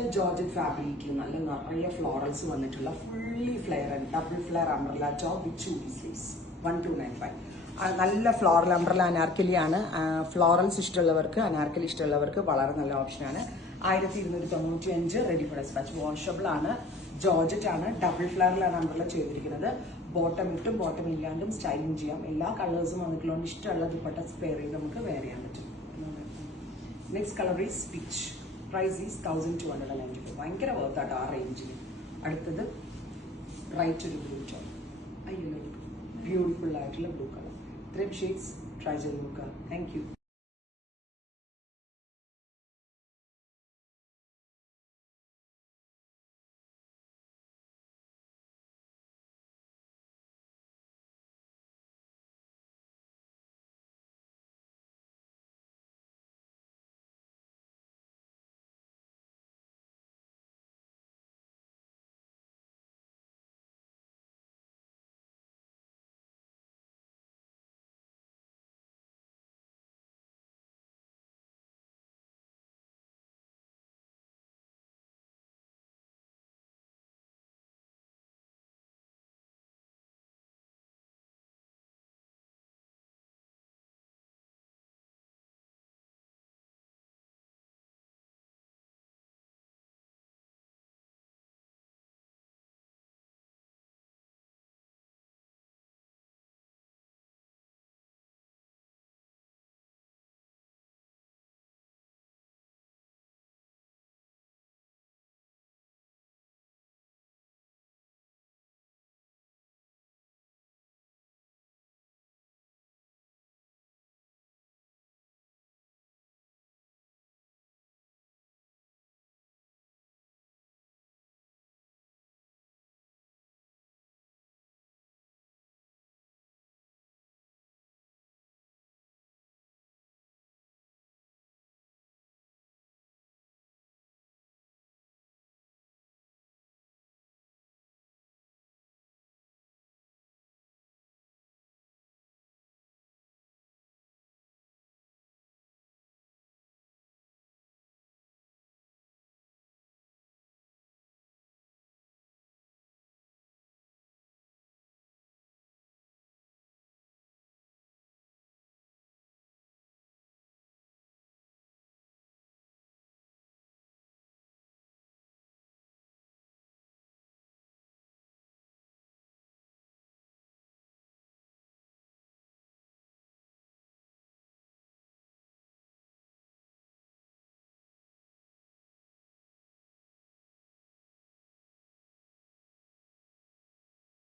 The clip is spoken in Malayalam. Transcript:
ഡിജിറ്റൽ ജോർജറ്റ് ഫാബ്രിക്കിൽ നല്ല നിറയെ ഫ്ലോറൽസ് വന്നിട്ടുള്ള fully flare and double flare umbrella top with ചൂടി സ്ലീവ്സ് 1295. നല്ല ഫ്ലോറൽ അംബ്രല അനാർക്കലിയാണ്. ഫ്ലോറൽസ് ഇഷ്ടമുള്ളവർക്ക്, അനാർക്കലി ഇഷ്ടമുള്ളവർക്ക് വളരെ നല്ല ഓപ്ഷനാണ്. 1295 റെഡി ഫോർ ഡെസ്പാച്ച്. വാഷബിൾ ആണ്, ജോർജറ്റ് ആണ്, ഡബിൾ ഫ്ലെയറിലാണ് അംബ്രല ചെയ്തിരിക്കുന്നത്. ബോട്ടം ഇട്ടും ബോട്ടം ഇല്ലാണ്ടും സ്റ്റൈലിംഗ് ചെയ്യാം. എല്ലാ കളേഴ്സും വന്നിട്ടുള്ളതുകൊണ്ട് ഇഷ്ടമുള്ള ദുപ്പട്ട സ്പെയർ ചെയ്ത് നമുക്ക് വെയർ ചെയ്യാൻ പറ്റും. Next colour is peach. Price is 1295. ഭയങ്കര വർത്താട്ടോ ആ റേഞ്ചിൽ. അടുത്തത് റൈറ്റ് ഒരു ബ്ലൂ ടോൺ. അയ്യോ, ബ്യൂട്ടിഫുൾ ആയിട്ടുള്ള ബ്ലൂ കളർ. ഇത്രയും ഷെയ്ഡ്സ് ട്രൈ ചെയ്ത് നോക്കുക. Thank U.